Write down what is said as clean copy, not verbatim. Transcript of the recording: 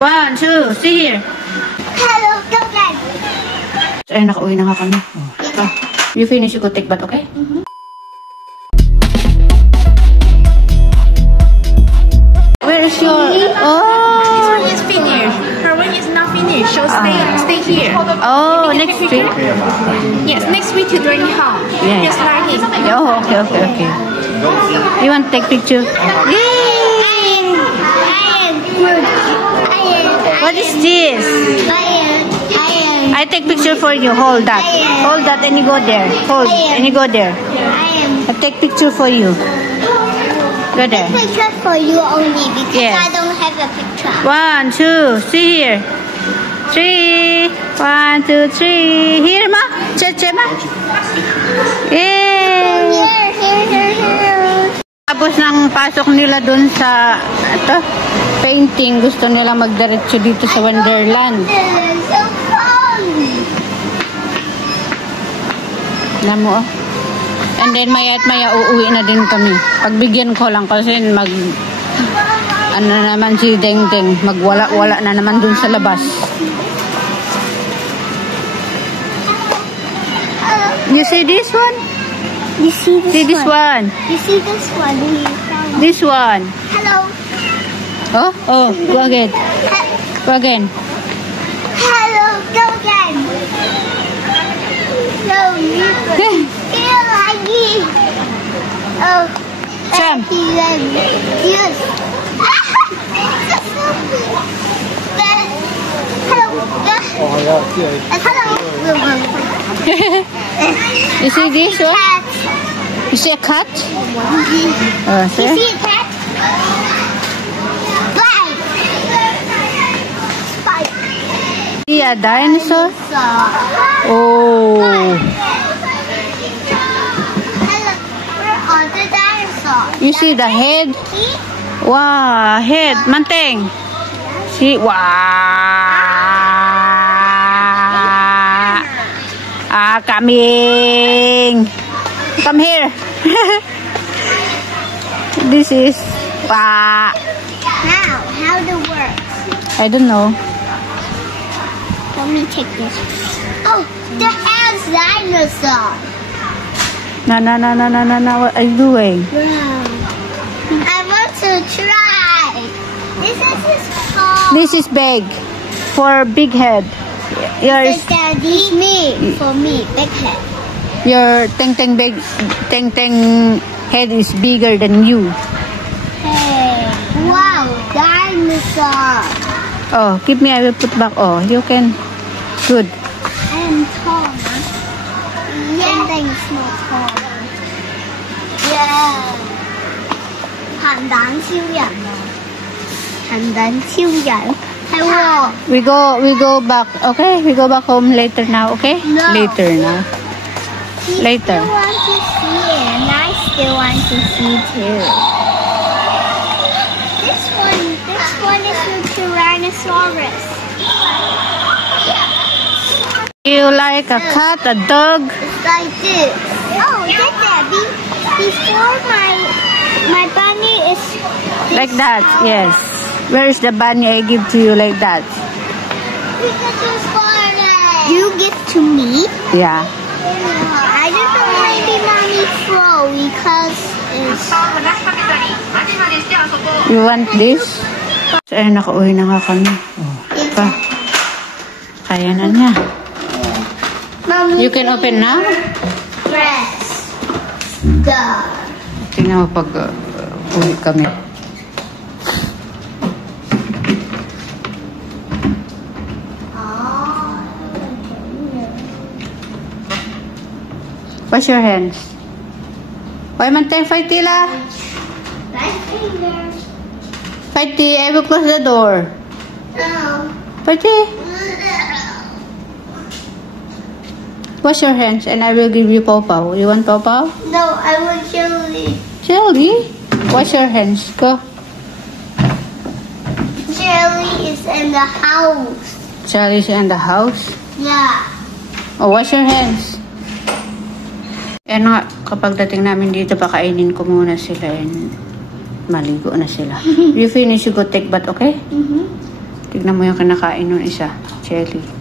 1, 2, see here. Hello, Dogan. Ay, nakauwi na nga kami. You finish, you go take bath, okay? Where is your... This one is finished. Her one is not finished. So stay here. Oh, next week. Yes, next week to bring home. Yeah. Just like it. Oh, okay. You want to take picture? Yay! What is this? I take picture for you. Hold that. Hold that and you go there. Hold and you go there. I take picture for you. Go there. Picture for you only because Yes. I don't have a picture. 1, 2, see here. 3. 1, 2, 3. Here, ma. Che, ma. Yay! Here. Tapos ng pasok nila dun sa painting, gusto nila magdiretso dito sa Wonderland. This is so fun. Alam mo, oh. And then maya uuwi na din kami. Pagbigyan ko lang kasi ano naman si Deng Deng, magwala-wala na naman dun sa labas. You see this one? You see this, See this one? You see this one? This one. Hello. Oh, go again. Go again. Hello, Dogan. No, you feel like me. Oh, Sam. Yes. Hello. You see this one? Cat. You see a cat? You See? see a cat? Black. Spike. See a dinosaur? Hello. Oh. Where are the dinosaurs? You see the head? Wow, head. Manteng. See? Wow. Coming. Come here. This is... Wow. How to work? I don't know. Let me take this. Oh, the hands dinosaur. No. What are you doing? I want to try. This is his paw. This is big. For big head. Yours... This is Daddy. Me. For me, big head. Your Teng head is bigger than you. Hey. Wow, dinosaur. Oh, give me. I will put back. Oh, you can. Good. I am tall, huh? Yeah. Is not tall. Yeah. 很難超人啊！很難超人。係喎。We go back. Okay, we go back home later now. Okay? No. Later now. He Later. still wants to see it, and I still want to see too. This one is the Tyrannosaurus. You like a cat, a dog? It's like this. Oh, look at that. Before my bunny is this Like that, tall. yes. Where is the bunny I give to you like that? You give to me? Yeah. I don't know, maybe mommy throw because it's... You want this? So, ayun, nakauwi na nga kami. Kaya na niya. Mommy, You can open now? press the... Tingnan mo pag uwi kami. Wash your hands. Why Manteng, Faitila? Right finger. Faiti, I will close the door. No. Faiti, wash your hands and I will give you pawpaw. You want pawpaw? No, I want jelly. Jelly? Wash your hands. Go. Jelly is in the house. Jelly's in the house. Yeah. Oh, wash your hands. Yan nga, kapag dating namin dito, pakainin ko muna sila and maligo na sila. You finish, you go take bath, okay? Tignan mo yung kinakain nun isa. Jelly.